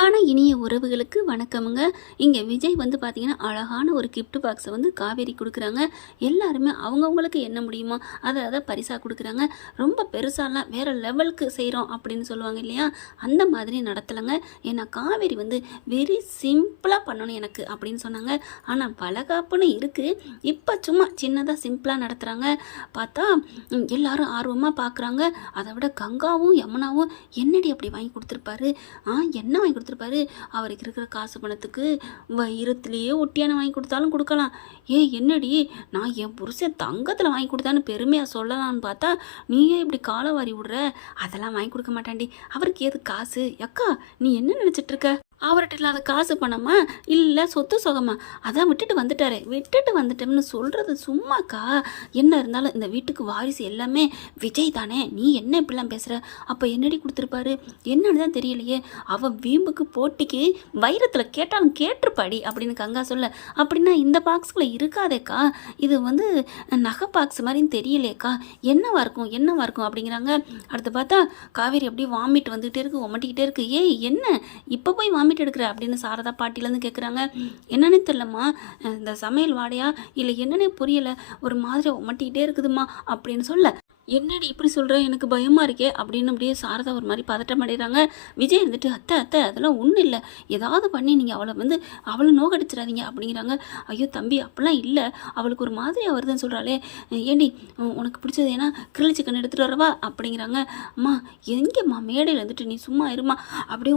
அன்பான இனிய உறவுகளுக்கு வணக்கமுங்க. இங்கே விஜய் வந்து பார்த்தீங்கன்னா அழகான ஒரு கிஃப்ட் பாக்ஸை வந்து காவேரி கொடுக்குறாங்க. எல்லாருமே அவங்கவுங்களுக்கு என்ன முடியுமோ அதை பரிசாக கொடுக்குறாங்க. ரொம்ப பெருசாலாம் வேறு லெவலுக்கு செய்கிறோம் அப்படின்னு சொல்லுவாங்க இல்லையா, அந்த மாதிரி நடத்தலைங்க. ஏன்னா காவேரி வந்து வெரி சிம்பிளாக பண்ணணும் எனக்கு அப்படின்னு சொன்னாங்க. ஆனால் வளகாப்புன்னு இருக்குது, இப்போ சும்மா சின்னதாக சிம்பிளாக நடத்துகிறாங்க. பார்த்தா எல்லாரும் ஆர்வமாக பார்க்குறாங்க. அதை விட கங்காவும் யமுனாவும் என்னடி அப்படி வாங்கி கொடுத்துருப்பாரு, என்ன வாங்கி கொடுத்துருப்பாரு, அவருக்கு இருக்கிற காசு பணத்துக்கு வைரத்திலேயே ஒட்டியான வாங்கி கொடுத்தாலும் கொடுக்கலாம். என்னடி நான் என் புருஷன் தங்கத்தில் வாங்கி கொடுத்தான்னு பெருமையாக சொல்லலான்னு பார்த்தா நீயே இப்படி காலை வாரி விடுற, அதெல்லாம் வாங்கி கொடுக்க மாட்டாண்டி, அவருக்கு ஏது காசு? அக்கா நீ என்ன நினச்சிட்டு இருக்க? அவர்கிட்ட இல்லாத காசு பணமா இல்லை சொத்து சுகமா? அதான் விட்டுட்டு வந்துட்டோம்னு சொல்கிறது சும்மாக்கா. என்ன இருந்தாலும் இந்த வீட்டுக்கு வாரிசு எல்லாமே விஜய் தானே, நீ என்ன இப்படிலாம் பேசுகிற? அப்போ என்னடி கொடுத்துருப்பாரு என்னன்னு தான் தெரியலையே. அவள் வீம்புக்கு போட்டிக்கு வைரத்தில் கேட்டாலும் கேட்டிருப்பாடி அப்படின்னு கங்கா சொல்ல. அப்படின்னா இந்த பாக்ஸுக்குள்ளே இருக்காதேக்கா, இது வந்து நகை பாக்ஸ் மாதிரின்னு தெரியலேக்கா, என்னவா இருக்கும் அப்படிங்கிறாங்க. அடுத்து பார்த்தா காவேரி அப்படியே வாமிட் வந்துகிட்டே இருக்கு, ஒமட்டிக்கிட்டே இருக்கு. என்ன இப்போ போய் வாமிட் எடுக்கிற அப்படின்னு சாரதா பாட்டிலேருந்து கேட்குறாங்க. என்னன்னே தெரியலம்மா, இந்த சமையல் வாடையா இல்லை என்னன்னே புரியலை, ஒரு மாதிரி ஒமட்டிக்கிட்டே இருக்குதுமா அப்படின்னு சொல்ல. என்னடி இப்படி சொல்கிற, எனக்கு பயமாக இருக்கே அப்படின்னு அப்படியே சாரதா ஒரு மாதிரி பதட்டம் அடைகிறாங்க. விஜய் இருந்துட்டு அத்தை அதெல்லாம் ஒன்றும் இல்லை, ஏதாவது பண்ணி நீங்கள் அவளை நோக்கடிச்சிடாதீங்க அப்படிங்கிறாங்க. ஐயோ தம்பி அப்படிலாம் இல்லை, அவளுக்கு ஒரு மாதிரியாக வருதுன்னு சொல்கிறாளே, ஏண்டி உனக்கு பிடிச்சது ஏன்னா கிரில் சிக்கன் எடுத்துகிட்டு வரவா அப்படிங்கிறாங்க. அம்மா எங்கேம்மா மேடையில் வந்துட்டு நீ சும்மா இருமா, அப்படியே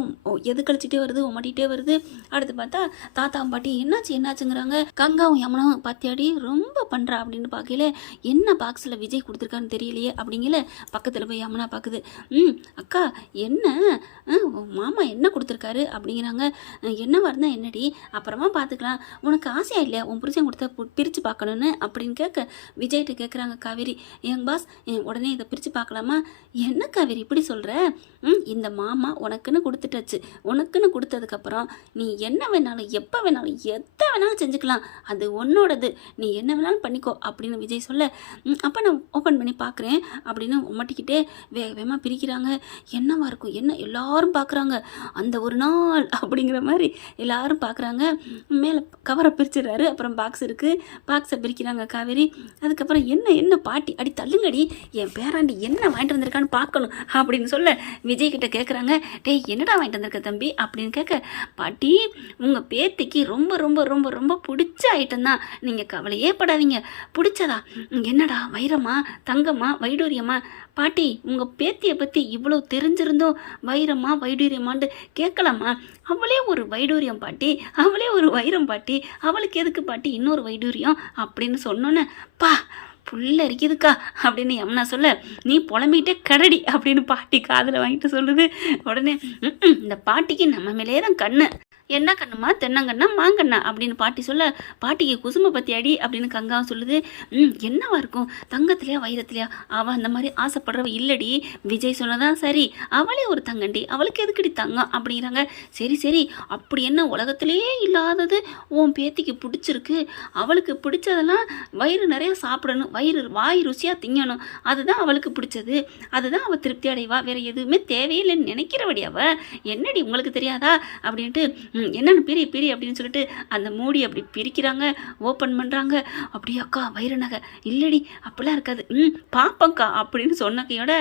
எது கழிச்சிட்டே வருது, மாட்டிகிட்டே வருது. அடுத்து பார்த்தா தாத்தா பாட்டி என்னாச்சுங்கிறாங்க. கங்காவும் யமுனாவும் பாத்தியாடி ரொம்ப பண்ணுறா அப்படின்னு பார்க்கல, என்ன பாக்ஸில் விஜய் கொடுத்துருக்கான்னு தெரியலையே அப்படிங்கல. பக்கத்தில் போய் யமுனா பார்க்குது. அக்கா என்ன மாமா என்ன கொடுத்துருக்காரு அப்படிங்கிறாங்க. என்னவா இருந்தா என்னடி, அப்புறமா பார்த்துக்கலாம், உனக்கு ஆசையா இல்லையா உன் புருஷன் கொடுத்தா பிரித்து பார்க்கணுன்னு அப்படின்னு கேட்க விஜய்கிட்ட கேட்குறாங்க காவேரி. ஏங்க பாஸ் உடனே இதை பிரித்து பார்க்கலாமா? என்ன காவேரி இப்படி சொல்கிற? இந்த மாமா உனக்குன்னு கொடுத்துட்டாச்சு, உனக்குன்னு கொடுத்ததுக்கப்புறம் நீ என்ன வேணாலும் எப்போ வேணாலும் எதை வேணாலும் செஞ்சுக்கலாம், அது உன்னோடது, நீ என்ன வேணாலும் பண்ணிக்கோ அப்படின்னு விஜய் சொல்ல. அப்போ நான் ஓப்பன் பண்ணி பார்க்குறேன் அப்படின்னு உமட்டிக்கிட்டே வேகமாக பிரிக்கிறாங்க. என்னவா இருக்கும், என்ன எல்லாரும் பார்க்குறாங்க, அந்த ஒரு நாள் அப்படிங்கிற மாதிரி எல்லாரும் பார்க்குறாங்க. மேலே கவரை பிரிச்சிடுறாரு, அப்புறம் பாக்ஸ் இருக்குது, பாக்ஸை பிரிக்கிறாங்க காவேரி. அதுக்கப்புறம் என்ன பாட்டி அடி தள்ளுங்கடி, என் பேராண்டி என்ன வாங்கிட்டு வந்திருக்கான்னு பார்க்கணும் அப்படின்னு சொல்ல விஜய்கிட்ட கேட்குறாங்க. டேய் என்னடா வாங்கிட்டு வந்திருக்க தம்பி அப்படின்னு கேட்க, பாட்டி உங்கள் பேத்திக்கு ரொம்ப ரொம்ப ரொம்ப ரொம்ப பிடிச்ச ஐட்டம் தான், நீங்கள் கவலையே படாதீங்க. பிடிச்சதா? என்னடா வைரமா தங்கமா வைடூரியமா? பாட்டி உங்கள் பேத்தியை பற்றி இவ்வளோ தெரிஞ்சிருந்தோம் வைரமா வைடூரியமான்னு கேட்கலாமா? அவளே ஒரு வைடூரியம் பாட்டி, அவளே ஒரு வைரம் பாட்டி, அவளுக்கு எதுக்கு பாட்டி இன்னொரு வைடூரியம் அப்படின்னு சொன்னோன்னே பா புல்ல இருக்குதுக்கா அப்படின்னு யமுனா சொல்ல, நீ புலம்பிக்கிட்டே கடடி அப்படின்னு பாட்டி காதில் வாங்கிட்டு சொல்லுது. உடனே இந்த பாட்டிக்கு நம்ம மேலே தான் கண்ணு, என்ன கண்ணுமா தென்னங்கண்ணா மாங்கண்ணா அப்படின்னு பாட்டி சொல்ல, பாட்டிக்கு குசுமை பற்றி அடி அப்படின்னு கங்காவும் சொல்லுது. என்னவா இருக்கும், தங்கத்திலையா வைரத்திலையா? அவள் அந்த மாதிரி ஆசைப்படுறவ இல்லடி, விஜய் சொன்னதான் சரி, அவளே ஒரு தங்கண்டி, அவளுக்கு எதுக்கடி தங்கம் அப்படிங்கிறாங்க. சரி அப்படி என்ன உலகத்திலேயே இல்லாதது உன் பேத்திக்கு பிடிச்சிருக்கு, அவளுக்கு பிடிச்சதெல்லாம் வயிறு நிறையா சாப்பிடணும், வாய் ருசியாக திங்கணும், அதுதான் அவளுக்கு பிடிச்சது, அதுதான் அவள் திருப்தி அடைவா, வேறு எதுவுமே தேவையில்லைன்னு நினைக்கிறபடி அவ, என்னடி உங்களுக்கு தெரியாதா அப்படின்ட்டு என்னென்னு பிரி அப்படின்னு சொல்லிட்டு அந்த மூடி அப்படி பிரிக்கிறாங்க, ஓப்பன் பண்ணுறாங்க. அப்படியே அக்கா வைர நகை இல்லடி அப்படிலாம் இருக்காது, பாப்பங்கக்கா அப்படின்னு சொன்னக்கையோட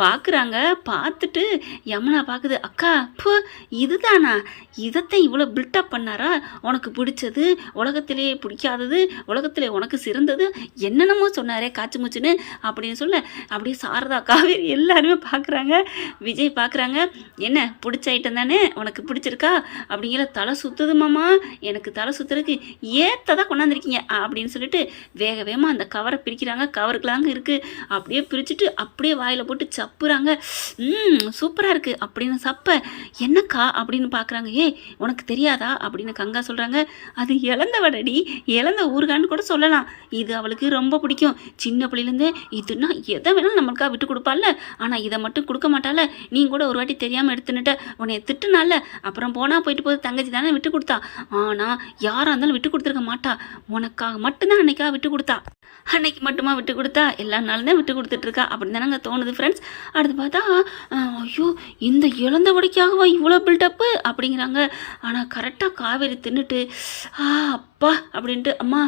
பார்க்குறாங்க. பார்த்துட்டு யமுனா பார்க்குது, அக்கா இதுதானா, இதைத்தான் இவ்வளோ பில்டப் பண்ணாரா, உனக்கு பிடிச்சது உலகத்திலே பிடிக்காதது உலகத்திலே உனக்கு சிறந்தது என்னென்னமோ சொன்னாரே காய்ச்சி மூச்சுன்னு அப்படின்னு சொல்ல, அப்படியே சாரதா காவேரி எல்லாருமே பார்க்குறாங்க. விஜய் பார்க்குறாங்க, என்ன பிடிச்ச ஐட்டம் தானே உனக்கு பிடிச்சிருக்கா அப்படிங்கிற, தலை சுற்றுது மாமா, எனக்கு தலை சுற்றுறதுக்கு ஏற்றதான் கொண்டாந்துருக்கீங்க அப்படின்னு சொல்லிட்டு வேகமாக அந்த கவரை பிரிக்கிறாங்க. கவருக்குலாங்க இருக்குது, அப்படியே பிரிச்சுட்டு அப்படியே வாயில் போட்டு சப்புறாங்க. சூப்பராக இருக்குது அப்படின்னு சப்ப, என்னக்கா அப்படின்னு பார்க்குறாங்க. உனக்கு தெரியாதா அப்படின்னு கங்கா சொல்கிறாங்க. அது இழந்த வடடி, இழந்த ஊறுகான்னு கூட சொல்லலாம், இது அவளுக்கு ரொம்ப பிடிக்கும், சின்ன பிள்ளைலேருந்தே இதுன்னா எதை வேணாலும் நம்மளுக்காக விட்டு கொடுப்பாள்ல, ஆனால் இதை மட்டும் கொடுக்க மாட்டால, நீ கூட ஒரு வாட்டி தெரியாமல் எடுத்துன்னுட்ட, உன்னை திட்டுனால, அப்புறம் போனால் போயிட்டு போது தங்கச்சி தானே விட்டு கொடுத்தா, ஆனால் யாராக இருந்தாலும் விட்டு கொடுத்துருக்க மாட்டா, உனக்காக மட்டும்தான் அன்னைக்காக விட்டு கொடுத்தா, அன்னைக்கு மட்டுமா விட்டு கொடுத்தா, எல்லா நாளும் தான் விட்டு கொடுத்துட்ருக்கா அப்படின்னு தானங்க தோணுது ஃப்ரெண்ட்ஸ். அடுத்து பார்த்தா ஐயோ இந்த இழந்த வடைக்காகவா இவ்வளோ பில்டப்பு அப்படிங்கிறாங்க. ஆனால் கரெக்டாக காவேரி தின்னுட்டு அப்பா அப்படின்ட்டு அம்மா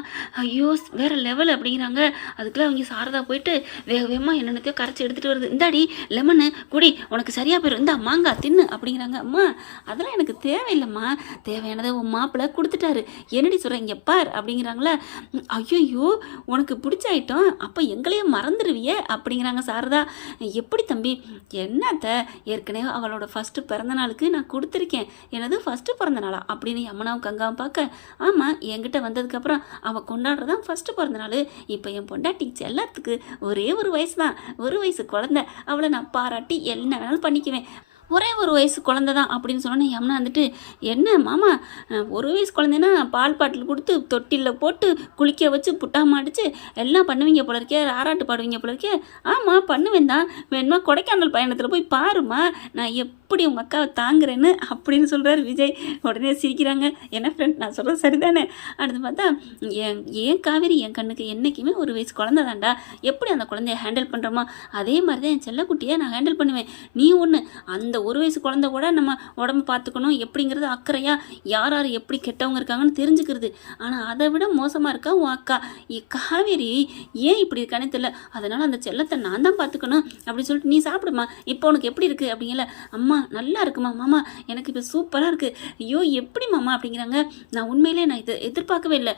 ஐயோ வேற லெவல் அப்படிங்கிறாங்க. அதுக்குள்ளே அவங்க சாரதா போயிட்டு வேக வேகமாக என்னென்னத்தையோ கரைச்சி எடுத்துகிட்டு வருது. இந்தாடி லெமனு குடி, உனக்கு சரியாக போயிடும், இந்தா மாங்காய் தின்னு அப்படிங்கிறாங்க. அம்மா அதெல்லாம் எனக்கு தேவையில்லைம்மா, தேவையானதை உன் மாப்பிள்ளை கொடுத்துட்டாரு, என்னடி சொல்கிறேன் இங்கே பார் அப்படிங்கிறாங்களே. ஐயோ உனக்கு பிடிச்ச ஐட்டம் அப்போ எங்களையே மறந்துடுவியே அப்படிங்கிறாங்க சாரதா. எப்படி தம்பி, என்னத்த ஏற்கனவே அவளோட ஃபஸ்ட்டு பிறந்த நாளுக்கு நான் கொடுத்துருக்கேன், எனது ஃபஸ்ட்டு பிறந்த நாளா அப்படின்னு யமுனாவும் கங்காவும் பார்க்க, ஆமாம் என்கிட்ட வந்ததுக்கப்புறம் அவள் கொண்டாடுறதான் ஃபஸ்ட்டு பிறந்த நாள். இப்போ என் பொண்டாட்டி செல்லத்துக்கு ஒரே ஒரு வயசு தான், ஒரு வயசு குழந்தை, அவளை நான் பாராட்டி என்ன வேணாலும் பண்ணிக்குவேன், ஒரே ஒரு வயசு குழந்தை தான் அப்படின்னு சொன்னோன்னே யமுனா வந்துட்டு, என்ன மாமா ஒரு வயசு குழந்தைன்னா பால் பாட்டில் கொடுத்து தொட்டிலில் போட்டு குளிக்க வச்சு புட்டாம அடித்து எல்லாம் பண்ணுவீங்க போல இருக்கே, ஆராட்டு பாடுவீங்க போல இருக்கே. ஆமாம் பண்ணுவேன் தான், வேணுமா கொடைக்கானல் பயணத்தில் போய் பாருமா நான் எப்படி உங்கள் அக்காவை தாங்குறேன்னு அப்படின்னு சொல்கிறாரு விஜய். உடனே சிரிக்கிறாங்க. என்ன ஃப்ரெண்ட் நான் சொல்கிறது சரிதானே. அடுத்து பார்த்தா ஏன் காவேரி என் கண்ணுக்கு என்றைக்குமே ஒரு வயசு குழந்தை தான்டா, எப்படி அந்த குழந்தைய ஹேண்டில் பண்ணுறோமோ அதே மாதிரி தான் என் செல்லக்குட்டியை நான் ஹேண்டில் பண்ணுவேன். நீ ஒன்று அந்த ஒரு வயசு குழந்தை கூட நம்ம உடம்பு பார்த்துக்கணும் எப்படிங்கிறது அக்கறையாக யார் யார் எப்படி கெட்டவங்க இருக்காங்கன்னு தெரிஞ்சுக்கிறது. ஆனால் அதை விட மோசமாக இருக்கா உன் அக்கா காவேரி, ஏன் இப்படி இருக்கானே தெரியல, அதனால் அந்த செல்லத்தை நான் தான் பார்த்துக்கணும் அப்படின்னு சொல்லிட்டு நீ சாப்பிடுமா, இப்போ உனக்கு எப்படி இருக்குது அப்படிங்கல. அம்மா நல்லா இருக்குமா மாமா, எனக்கு இப்போ சூப்பராக இருக்குது, ஐயோ எப்படி மாமா அப்படிங்கிறாங்க. நான் உண்மையிலே நான் இதை எதிர்பார்க்கவே இல்லை.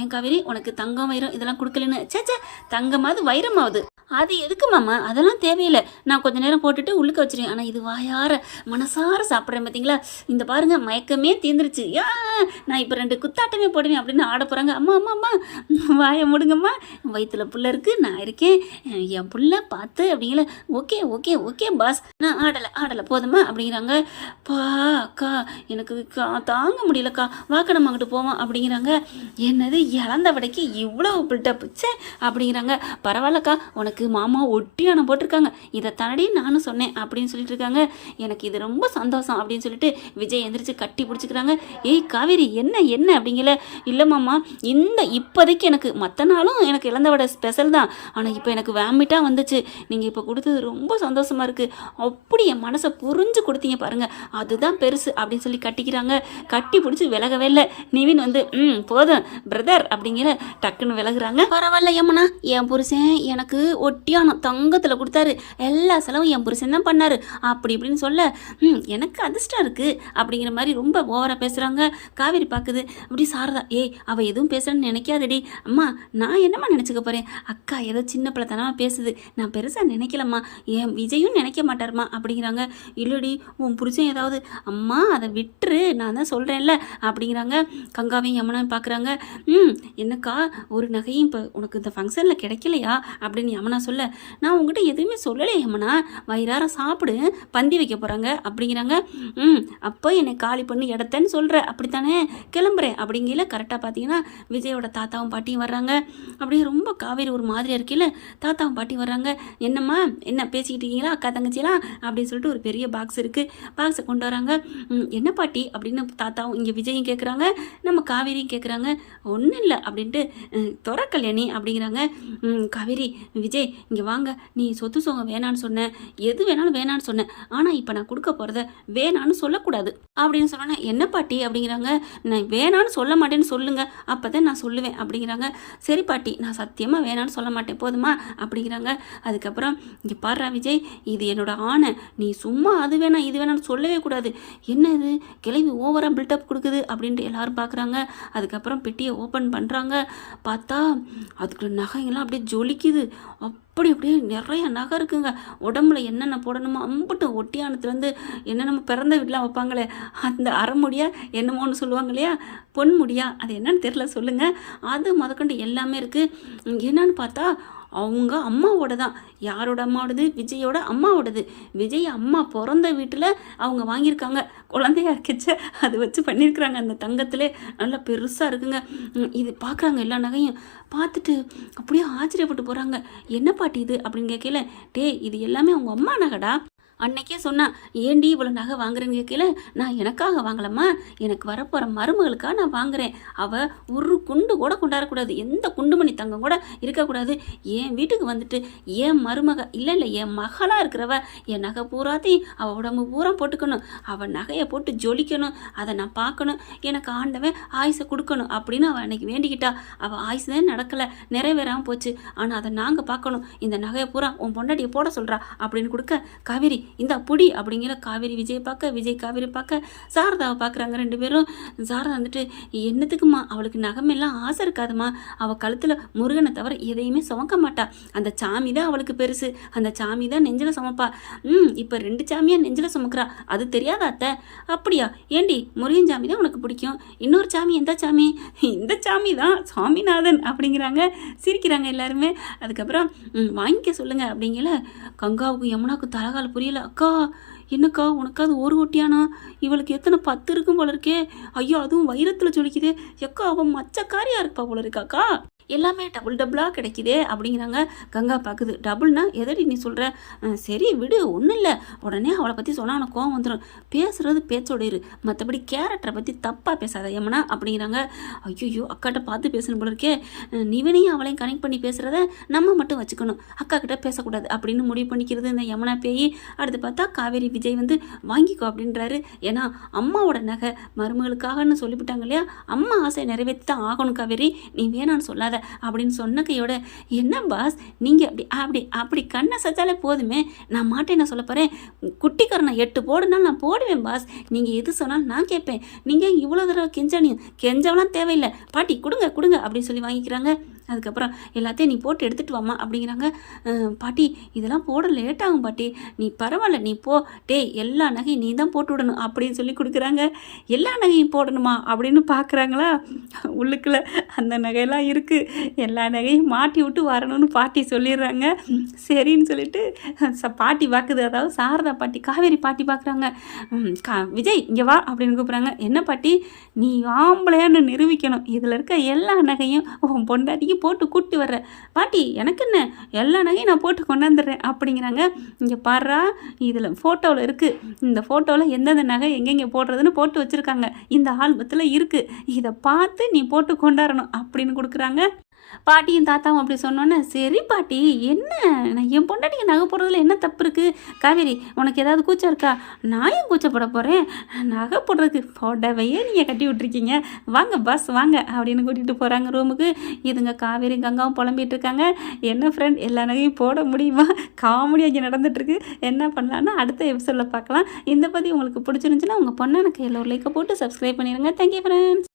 ஏன் காவேரி உனக்கு தங்கம் வைரம் இதெல்லாம் கொடுக்கலன்னு, சேச்சே தங்கமாவது வைரமாவது அது எதுக்கு மாமா, அதெல்லாம் தேவையில்லை, நான் கொஞ்சம் நேரம் போட்டுட்டு உள்ளுக்க வச்சிருவேன், ஆனால் இது வாயார மனசார சாப்பிட்றேன் பார்த்தீங்களா, இந்த பாருங்க மயக்கமே தீர்ந்துருச்சு, நான் இப்போ 2 குத்தாட்டமே போடுவேன் அப்படின்னு ஆட போகிறாங்க. அம்மா அம்மா அம்மா வாயை முடுங்கம்மா, வயிற்றுல புள்ள இருக்குது, நான் இருக்கேன், என் புள்ள பார்த்து அப்படிங்கள. ஓகே ஓகே ஓகே பாஸ், நான் ஆடலை போதுமா அப்படிங்கிறாங்க. பா அக்கா எனக்கு தாங்க முடியலக்கா, வாக்கடம் அங்கிட்டு போவோம் அப்படிங்கிறாங்க. என்னது இழந்த வடைக்கு இவ்வளோ பில்டப் சே அப்படிங்கிறாங்க. பரவாயில்லக்கா உனக்கு மாமா ஒட்டியானம் போட்டிருக்காங்க, இதை தானடி நானும் சொன்னேன் அப்படின்னு சொல்லிட்டு இருக்காங்க. எனக்கு இது ரொம்ப சந்தோஷம் அப்படின்னு சொல்லிட்டு விஜய் எந்திரிச்சு கட்டி பிடிச்சிக்கிறாங்க. ஏய் காவேரி என்ன என்ன அப்படிங்கல. இல்லை மாமா இந்த இப்போதைக்கு எனக்கு மற்ற நாளும் எனக்கு இழந்த வடை ஸ்பெஷல் தான், ஆனால் இப்போ எனக்கு வேமிட்டாக வந்துச்சு, நீங்கள் இப்போ கொடுத்தது ரொம்ப சந்தோஷமாக இருக்குது, அப்படி என் மனசை புரிஞ்சு கொடுத்தீங்க பாருங்கள், அதுதான் பெருசு அப்படின்னு சொல்லி கட்டிக்கிறாங்க. கட்டி பிடிச்சி விலகவே இல்லை. நிவின் வந்து போதும் பிரதர் அப்படிங்கிற டக்குன்னு விலகுறாங்க. பரவாயில்ல யமுனா, என் புருஷன் எனக்கு ஒட்டியானம் தங்கத்தில் கொடுத்தாரு, எல்லா செலவும் என் புருஷன் தான் பண்ணாரு அப்படி இப்படின்னு சொல்ல, எனக்கு அதிர்ஷ்டம் இருக்குது அப்படிங்கிற மாதிரி ரொம்ப ஓவராக பேசுகிறாங்க. காவேரி பார்க்குது. அப்படி சாரதா, ஏய் அவள் எதுவும் பேசுகிறேன்னு நினைக்காதடி. அம்மா நான் என்னம்மா நினச்சிக்க போகிறேன், அக்கா ஏதோ சின்ன பிள்ளைத்தனமாக பேசுது, நான் பெருசாக நினைக்கலம்மா, ஏன் விஜயும் நினைக்க மாட்டாருமா அப்படிங்கிறாங்க. இல்லடி உன் புருஷன் ஏதாவது, அம்மா அதை விட்டுரு நான் தான் சொல்கிறேன்ல அப்படிங்கிறாங்க. கங்காவையும் யமுனாவையும் பார்க்குறாங்க. என்னக்கா ஒரு நகையும் இப்போ உனக்கு இந்த ஃபங்க்ஷனில் கிடைக்கலையா அப்படின்னு யமுனா சொல்ல, நான் உங்ககிட்ட எதுவுமே சொல்லலை யமுனா, வயிறார சாப்பிடு பந்தி வைக்க போகிறாங்க அப்படிங்கிறாங்க. அப்போ என்னை காலி பண்ணி இடத்தன்னு சொல்கிற அப்படித்தானே, கிளம்புறேன் அப்படிங்கல. கரெக்டாக பார்த்தீங்கன்னா விஜயோட தாத்தாவும் பாட்டியும் வர்றாங்க. அப்படியே ரொம்ப காவேரி ஒரு மாதிரியாக இருக்கையில் தாத்தாவும் பாட்டியும் வர்றாங்க. என்னம்மா என்ன பேசிக்கிட்டு இருக்கீங்களா அக்கா தங்கச்சிலாம் அப்படின்னு சொல்லிட்டு ஒரு பெரிய பாக்ஸ் இருக்குது, பாக்ஸை கொண்டு வராங்க. என்ன பாட்டி அப்படின்னு தாத்தாவும் இங்கே விஜயும் கேட்குறாங்க, நம்ம காவேரியும் கேட்குறாங்க. ஒன்றும் இல்லை அப்படின்ட்டு துறை கல்யாணி அப்படிங்கிறாங்க. காவேரி விஜய் இங்கே வாங்க, நீ சொத்து சோகம் வேணான்னு சொன்னேன், எது வேணாலும் வேணான்னு சொன்னேன், ஆனால் இப்போ நான் கொடுக்க போகிறத வேணான்னு சொல்லக்கூடாது அப்படின்னு சொன்னேன். என்ன பாட்டி அப்படிங்கிறாங்க. நான் வேணான்னு சொல்ல மாட்டேன்னு சொல்லுங்க, அப்போ தான் நான் சொல்லுவேன் அப்படிங்கிறாங்க. சரி பாட்டி நான் சத்தியமாக வேணான்னு சொல்ல மாட்டேன் போதுமா அப்படிங்கிறாங்க. அதுக்கப்புறம் இங்கே பாடுறா விஜய், இது என்னோட ஆணை, நீ சும்மா அது வேணாம் இது வேணான்னு சொல்லவே கூடாது, என்ன இது கிளவி ஓவராக பில்டப் கொடுக்குது அப்படின்ட்டு எல்லாரும் பார்க்குறாங்க. அதுக்கப்புறம் பெட்டியை ஓப்பன் பண்ணுறாங்க. பார்த்தா அதுக்குள்ள நகைங்கெல்லாம் அப்படியே ஜொலிக்குது, அப்படியே நிறைய நகை இருக்குங்க. உடம்புல என்னென்ன போடணுமோ அம்புட்டு ஒட்டியானத்துலேருந்து என்னென்ன பிறந்த வீட்டிலாம் வைப்பாங்களே அந்த அரைமுடியா என்னமோன்னு சொல்லுவாங்க இல்லையா, பொன்முடியா, அது என்னன்னு தெரியல சொல்லுங்கள், அது முதற்கொண்டு எல்லாமே இருக்குது. என்னன்னு பார்த்தா அவங்க அம்மாவோட தான். யாரோட அம்மாவோடது, விஜயோட அம்மாவோடது. விஜய் அம்மா பிறந்த வீட்டில் அவங்க வாங்கியிருக்காங்க, குழந்தையா இருக்கச்ச அது வச்சு பண்ணியிருக்கிறாங்க. அந்த தங்கத்திலே நல்லா பெருசாக இருக்குங்க. இது பார்க்குறாங்க எல்லா நகையும் பார்த்துட்டு அப்படியே ஆச்சரியப்பட்டு போகிறாங்க. என்ன பாட்டி இது அப்படின்னு கேட்கல. டே இது எல்லாமே அவங்க அம்மா நகைடா, அன்னைக்கே சொன்னா, "ஏன்டி இவ்வளோ நகை வாங்குறேன்னு கேட்கல, நான் எனக்காக வாங்கலம்மா, எனக்கு வரப்போற மருமகளுக்காக நான் வாங்குறேன். அவ ஒரு குண்டு கூட கொண்டாடக்கூடாது. எந்த குண்டுமணி தங்கம் கூட இருக்கக்கூடாது. என் வீட்டுக்கு வந்துட்டு என் மருமக இல்ல என் மகளா இருக்கிறவ என் நகை பூராத்தையும் அவ உடம்பு பூரா போட்டுக்கணும். அவ நகையை போட்டு ஜொலிக்கணும். அதை நான் பார்க்கணும். எனக்கு ஆண்டவன் ஆயுசை கொடுக்கணும்." அப்படின்னு அவள் அன்னைக்கு வேண்டிக்கிட்டா. அவள் ஆயுசு தான் நடக்கலை, நிறைவேறாமல் போச்சு. ஆனால் அதை நாங்கள் பார்க்கணும். இந்த நகையை பூரா உன் பொண்டாட்டியை போட சொல்கிறா அப்படின்னு கொடுக்க, "காவேரி இந்த புடி" அப்படிங்கிற காவேரி விஜய் பார்க்க, விஜய் காவேரி பார்க்க, சாரதாவை பார்க்குறாங்க 2 பேரும். சாரதா வந்துட்டு, "என்னத்துக்குமா அவளுக்கு நகமெல்லாம் ஆசை இருக்காதுமா, அவள் கழுத்தில் முருகனை தவிர எதையுமே சுமக்க மாட்டா. அந்த சாமி தான் அவளுக்கு பெருசு. அந்த சாமி தான் நெஞ்சில் சுமப்பா. இப்போ 2 சாமியாக நெஞ்சில் சுமக்கிறா. அது தெரியாதா அத்தை?" "அப்படியா? ஏண்டி முருகன் சாமி தான் உனக்கு பிடிக்கும், இன்னொரு சாமி எந்த சாமி?" "இந்த சாமி தான் சாமிநாதன்" அப்படிங்கிறாங்க. சிரிக்கிறாங்க எல்லாருமே. அதுக்கப்புறம் வாங்கிக்க சொல்லுங்க அப்படிங்கல. கங்காவுக்கும் யமுனாவுக்கும் தலகால புரியல. "அக்கா என்னக்கா உனக்காவது ஒரு ஒட்டியானா? இவளுக்கு எத்தனை 10 இருக்கும் போல இருக்கே. ஐயோ அதுவும் வைரத்தில் ஜொலிக்குதே. எக்கா அவன் மச்சக்காரியா இருப்பா போல இருக்காக்கா. எல்லாமே டபுள் டபுளாக கிடைக்குதே" அப்படிங்கிறாங்க. கங்கா பார்க்குது. "டபுள்னா எதடி நீ சொல்கிற?" "சரி விடு, ஒன்றும் இல்லை. உடனே அவளை பற்றி சொன்னால் அவனுக்கு கோவம் வந்துடும். பேசுகிறது பேச்சோட இரு, மற்றபடி கேரக்டரை பற்றி தப்பாக பேசாத யமுனா" அப்படிங்கிறாங்க. ஐயோ அக்காட்ட பார்த்து பேசணும் போல இருக்கே. நிவனையும் அவளையும் கனெக்ட் பண்ணி பேசுகிறத நம்ம மட்டும் வச்சுக்கணும், அக்கா கிட்ட பேசக்கூடாது அப்படின்னு முடிவு பண்ணிக்கிறது இந்த யமுனா பேய். அடுத்து பார்த்தா காவேரி விஜய் வந்து "வாங்கிக்கோ" அப்படின்றாரு. ஏன்னா அம்மாவோட நகை மருமகளுக்காகன்னு சொல்லிவிட்டாங்க இல்லையா, அம்மா ஆசை நிறைவேற்றி தான் ஆகணும் காவேரி, நீ வேணான்னு சொல்லாத அப்படின்னு சொன்ன கையோட, "என்ன பாஸ் நீங்கள் அப்படி அப்படி அப்படி கண்ணை சச்சாலே போதுமே, நான் மாட்டேன் நான் சொல்ல போகிறேன். குட்டிக்காரனை 8 போடுனாலும் நான் போடுவேன் பாஸ். நீங்கள் எது சொன்னாலும் நான் கேட்பேன். நீங்கள் இவ்வளோ தடவை கெஞ்சவெல்லாம் தேவையில்லை. பாட்டி கொடுங்க கொடுங்க" அப்படின்னு சொல்லி வாங்கிக்கிறாங்க. அதுக்கப்புறம் "எல்லாத்தையும் நீ போட்டு எடுத்துகிட்டு வாமா" அப்படிங்கிறாங்க. "பாட்டி இதெல்லாம் போட லேட் ஆகும் பாட்டி, நீ பரவாயில்ல நீ போ. டேய் எல்லா நகையும் நீ தான் போட்டு விடணும்" அப்படின்னு சொல்லி கொடுக்குறாங்க. எல்லா நகையும் போடணுமா அப்படின்னு பார்க்குறாங்களா, உள்ளுக்குள்ள அந்த நகையெல்லாம் இருக்குது. எல்லா நகையும் மாட்டி விட்டு வரணும்னு பாட்டி சொல்லிடுறாங்க. சரின்னு சொல்லிட்டு பாட்டி பார்க்குது. அதாவது சாரதா பாட்டி காவேரி பாட்டி பார்க்குறாங்க. "விஜய் இங்கே வா" அப்படின்னு கூப்பிட்றாங்க. "என்ன பாட்டி?" "நீ ஆம்பளையான்னு நிரூபிக்கணும். இதில் இருக்க எல்லா நகையும் உன் பொண்டாட்டிக்கு போட்டு கூட்டி வர்ற." "பாட்டி எனக்கு என்ன, எல்லா நகையும் நான் போட்டு கொண்டாந்துடுறேன்" அப்படிங்கிறாங்க. "இங்கே பாடுறா, இதில் ஃபோட்டோவில் இருக்குது. இந்த ஃபோட்டோவில் எந்தெந்த நகை எங்கெங்கே போடுறதுன்னு போட்டு வச்சுருக்காங்க. இந்த ஆல்பத்தில் இருக்குது. இதை பார்த்து நீ போட்டு கொண்டாடணும்" அப்படின்னு கொடுக்குறாங்க. பாட்டியும் தாத்தாவும் அப்படி சொன்னோன்னே, "சரி பாட்டி என்ன, நான் என் பொண்டாட்டிக்கு நகை போடுறதுல என்ன தப்பு இருக்குது? காவேரி உனக்கு ஏதாவது கூச்சம் இருக்கா?" "நான் ஏன் கூச்சப்பட போகிறேன், நகை போடுறதுக்கு புடவையே நீங்கள் கட்டி விட்ருக்கீங்க, வாங்க பாஸ் வாங்க" அப்படின்னு கூட்டிகிட்டு போகிறாங்க ரூமுக்கு. இதுங்க காவேரி கங்காவும் புலம்பிகிட்டு இருக்காங்க. "என்ன ஃப்ரெண்ட் எல்லா நகையும் போட முடியுமா? காமெடி அங்கே நடந்துகிட்ருக்கு. என்ன பண்ணலான்னா அடுத்த எபிசோடில் பார்க்கலாம். இந்த பற்றி உங்களுக்கு பிடிச்சிருந்துச்சுன்னா உங்கள் பொண்ணை எனக்கு எல்லோரும் லைக்கை போட்டு சப்ஸ்கிரைப் பண்ணிடுங்க. Thank you friends.